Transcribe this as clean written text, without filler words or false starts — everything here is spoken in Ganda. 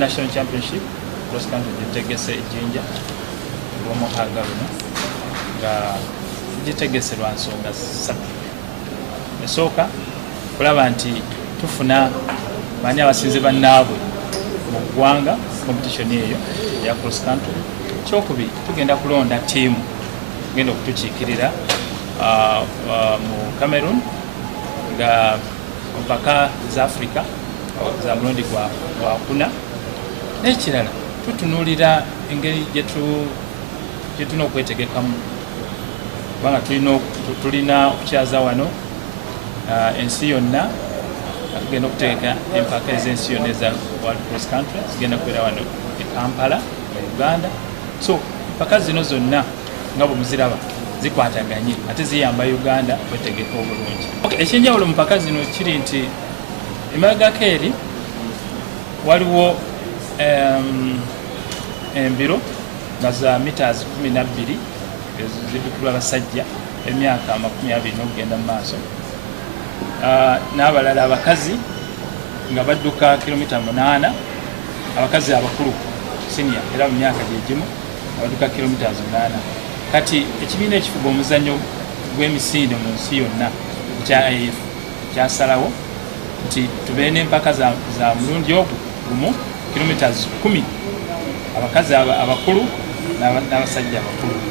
National Championship cross country gitegese ejjinja olw'omukaaga luno nga gitegese lwa nsonga ssatu. Esooka kulaba nti tufuna bani abasinze bannaabwe mu ggwanga competition eyo ya cross country. Kyokubiri tugenda kulonda ttiimu genda okutukiikirira mu Cameroon nga mpaka za Africa za mulundi gwa kuna. N'ekirala tutunuulira engeri gye tulina okwetegekamu kubanga tulina okukyaza wano ensi yonna tugenda okutegeka empaka ez'ensi yonna eza World Cross Country zigenda kubeera wano e Kampala mu Uganda. So empaka zino zonna nga bwe muziraba zikwataganye ate ziyamba Uganda kwetegeka obulungi. Ekyenjawulo mu mpaka zino kiri nti emabegako eri waliwo embiro nga za meters 12 zibikulwa abasajja emyaka 20 n'okugenda mu maaso, n'abalala abakazi nga badduka kilomita 8, abakazi abakulu senior era mu myaka gyegimu badduka kilomita 8. Kati ekibiina ekifuga omuzannyo gw'emisinde mu nsi yonna ekya AF kyasalawo nti tubeere n'empaka za mulundi ogwo gumu kilomita 10 abakazi abakulu n'abasajja abakulu.